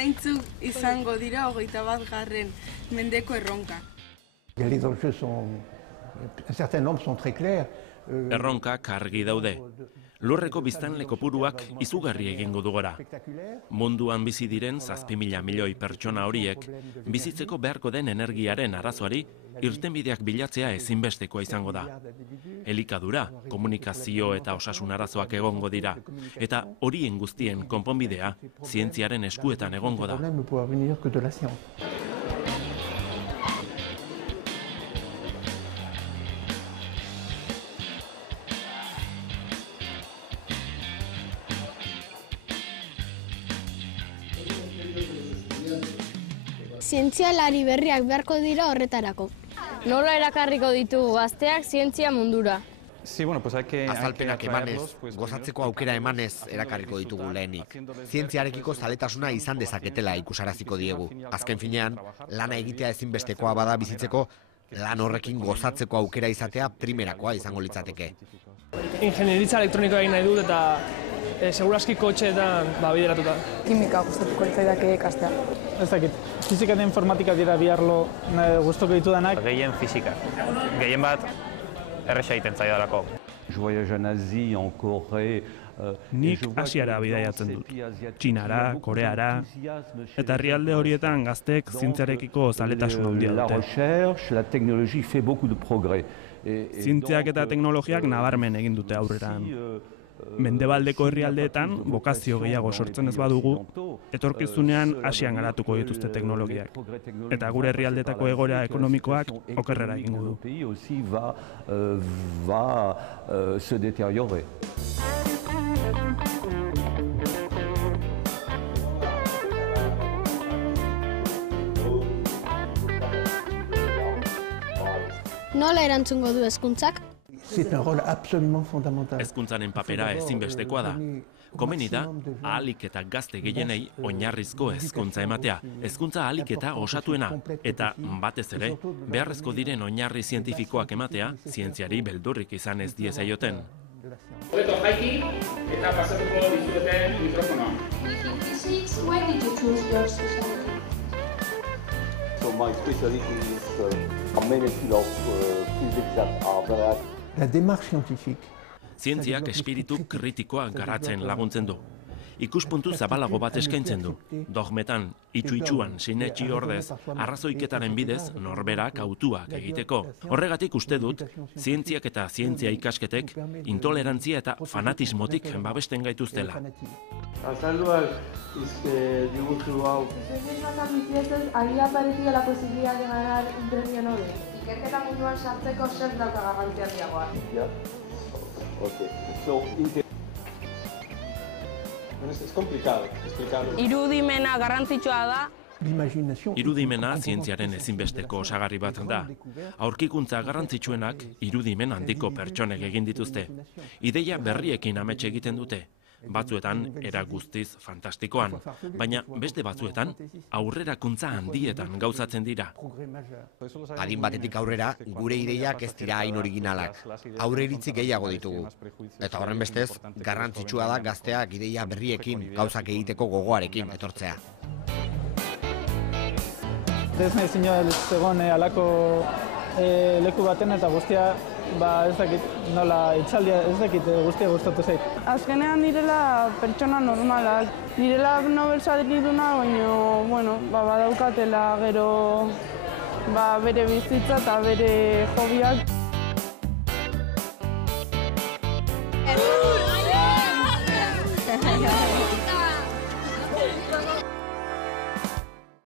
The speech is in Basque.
Zeintzuk izango dira 21. mendeko erronka. Les enjeux sont, un certain nombre sont très clairs. Erronkak argi daude. Lurreko biztanle kopuruak izugarri egingo du gora. Munduan bizi diren 7.000 milioi pertsona horiek bizitzeko beharko den energiaren arazoari irtenbideak bilatzea ezinbestekoa izango da. Elikadura, komunikazio eta osasun arazoak egongo dira, eta horien guztien konponbidea zientziaren eskuetan egongo da. Zientzialari berriak beharko dira horretarako. Nola erakarriko ditugu gazteak zientzia mundura? Azalpenak emanez, gozatzeko aukera emanez erakarriko ditugu lehenik. Zientziarekiko zaletasuna izan dezaketela ikusaraziko diegu. Azken finean, lana egitea ezinbestekoa bada bizitzeko, lan horrekin gozatzeko aukera izatea primerakoa izango litzateke. Ingenieritza elektronikoa egin nahi dut eta seguraski kotxeetan bideratuta. Kimika gustatuko litzaidake ikastea. Ez dakit, fizika eta informatika dira biharlo gustuko ditudanak. Gehien fizika. Gehien bat erresa egiten zaidalako. Nik Asiara bidaiatzen dut. Txinara, Koreara, eta herrialde horietan gazteek zientziarekiko zaletasun handia dute. Zientziak eta teknologiak nabarmen egin dute aurreran. Mendebaldeko herrialdeetan bokazio gehiago sortzen ez badugu, etorkizunean Asian garatuko dituzte teknologiak. Eta gure herrialdetako egoera ekonomikoak okerrera egingo du. Nola erantzungo du hezkuntzak? Hezkuntzaren papera ezinbestekoa da. Komeni da, ahalik eta gazte gehienei oinarrizko hezkuntza ematea. Hezkuntza ahalik eta osatuena. Eta batez ere, beharrezko diren oinarri zientifikoak ematea, zientziari beldurrik izan ez diezaioten. Hobeto jaiki eta pasatuko dizueten mikrofonoa. Why did you choose your specialty? So my specialty is a many field of physics that are very. La démarche scientifique. Zientziak espiritu kritikoa garatzen laguntzen du. Ikuspuntu zabalago bat eskaintzen du. Dogmetan, itxu-itxuan, sinetxi ordez, arrazoiketaren bidez norberak autuak egiteko. Horregatik uste dut, zientziak eta zientzia ikasketek intolerantzia eta fanatismotik babesten gaituztela. Azalduak diguzu hau. Sois más ambiciosos, había aparecido la posibilidad de ganar un premio Nobel. Ikerketa munduan sartzeko zer dauka garrantzia handiagoa. Es complicado explicarlo. Irudimena garrantzitsua da. Irudimena zientziaren ezinbesteko osagarri bat da. Aurkikuntza garrantzitsuenak irudimen handiko pertsonek egin dituzte. Ideia berriekin amets egiten dute. Batzuetan era guztiz fantastikoan, baina beste batzuetan aurrerakuntza handietan gauzatzen dira. Adin batetik aurrera, gure ideiak ez dira hain originalak. Aurreiritzi gehiago ditugu. Eta horren bestez, garrantzitsua da gazteak ideia berriekin, gauzak egiteko gogoarekin etortzea. Ez nahi zinez egon alako leku baten eta guztia ez dakit nola itzaldia, ez dakit guztia gustatu zait. Azkenean direla pertsona normalak. Direla Nobel sariduna, baina, badaukatela gero bere bizitza eta bere hobiak.